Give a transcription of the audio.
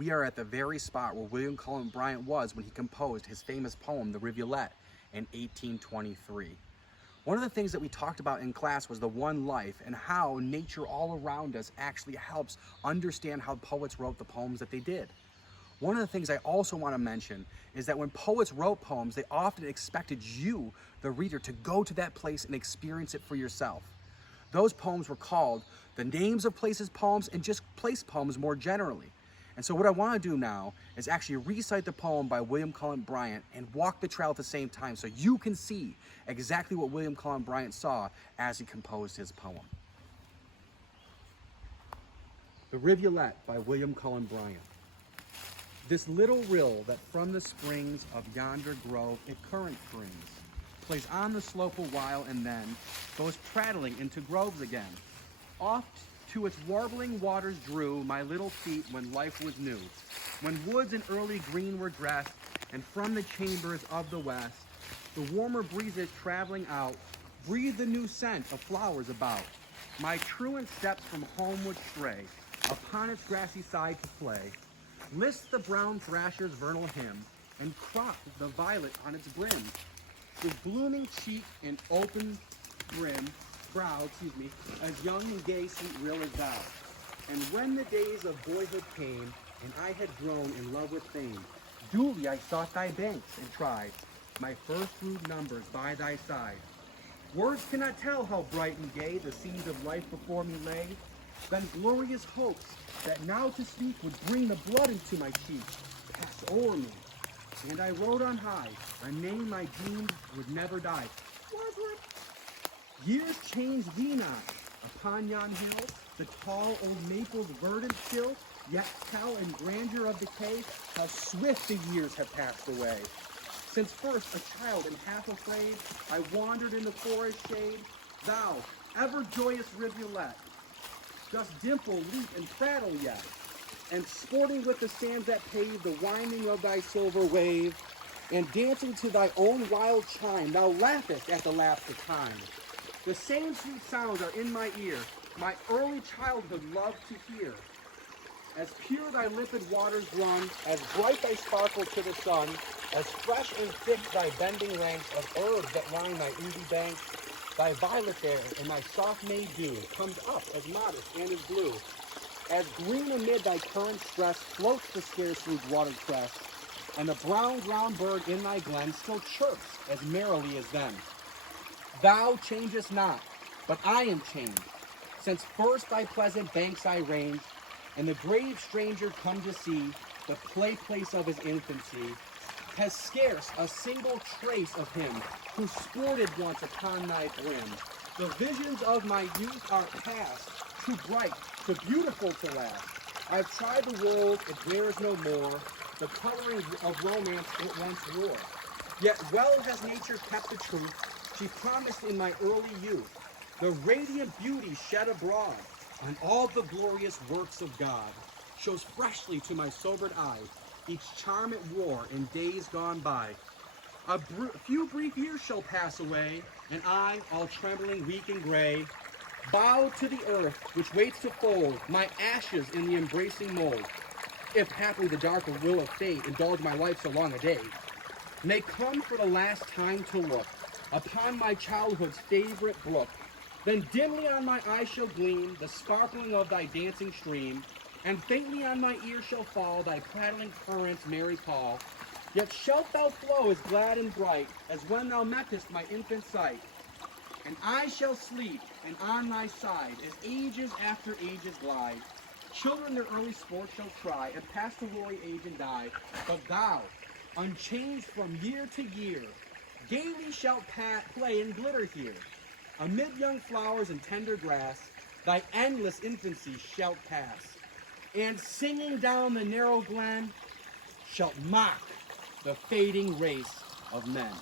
we are at the very spot where William Cullen Bryant was when he composed his famous poem, the Rivulet, in 1823. One of the things that we talked about in class was the one life and how nature all around us actually helps understand how poets wrote the poems that they did. One of the things I also want to mention is that when poets wrote poems, they often expected you, the reader, to go to that place and experience it for yourself. Those poems were called the names of places poems and just place poems more generally. And so what I want to do now is actually recite the poem by William Cullen Bryant and walk the trail at the same time so you can see exactly what William Cullen Bryant saw as he composed his poem. The Rivulet by William Cullen Bryant. This little rill that from the springs of yonder grove it current springs, plays on the slope a while and then goes prattling into groves again. Oft to its warbling waters drew my little feet when life was new, when woods in early green were dressed, and from the chambers of the west, the warmer breezes traveling out, breathed the new scent of flowers about. My truant steps from home would stray, upon its grassy side to play, list the brown thrasher's vernal hymn, and crop the violet on its brim. With blooming cheek and open brow, as young and gay sweet rill as thou. And when the days of boyhood came, and I had grown in love with fame, duly I sought thy banks and tried my first rude numbers by thy side. Words cannot tell how bright and gay the scenes of life before me lay. Then glorious hopes that now to speak would bring the blood into my cheek, passed o'er me, and I rode on high, a name I deemed would never die. Years change thee not upon yon hill, the tall old maple's verdant still, yet tell in grandeur of decay how swift the years have passed away. Since first a child and half afraid, I wandered in the forest shade, thou, ever joyous rivulet, dost dimple, leap, and prattle yet, and sporting with the sands that pave the winding of thy silver wave, and dancing to thy own wild chime, thou laughest at the lapse of time. The same sweet sounds are in my ear, my early childhood loved to hear. As pure thy limpid waters run, as bright thy sparkle to the sun, as fresh and thick thy bending ranks of herbs that line thy oozy banks, thy violet there in thy soft-made dew comes up as modest and as blue. As green amid thy current stress floats the scarcely watered crest, and the brown ground bird in thy glen still chirps as merrily as then. Thou changest not, but I am changed, since first thy pleasant banks I ranged, and the grave stranger come to see the play place of his infancy, has scarce a single trace of him who sported once upon thy brim. The visions of my youth are past, too bright, too beautiful to last. I've tried the world, it bears no more the coloring of romance it once wore. Yet well has nature kept the truth she promised in my early youth, the radiant beauty shed abroad on all the glorious works of God, shows freshly to my sobered eye each charm it wore in days gone by. A few brief years shall pass away, and I, all trembling, weak, and gray, bow to the earth which waits to fold my ashes in the embracing mold. If haply the darker will of fate indulge my life so long a day, may come for the last time to look upon my childhood's favorite brook. Then dimly on my eye shall gleam the sparkling of thy dancing stream, and faintly on my ear shall fall thy prattling current's merry call. Yet shalt thou flow as glad and bright as when thou mettest my infant sight. And I shall sleep, and on thy side, as ages after ages glide, children their early sport shall try, and pass to hoary age and die. But thou, unchanged from year to year, gaily shalt play and glitter here. Amid young flowers and tender grass, thy endless infancy shalt pass, and singing down the narrow glen, shalt mock the fading race of men.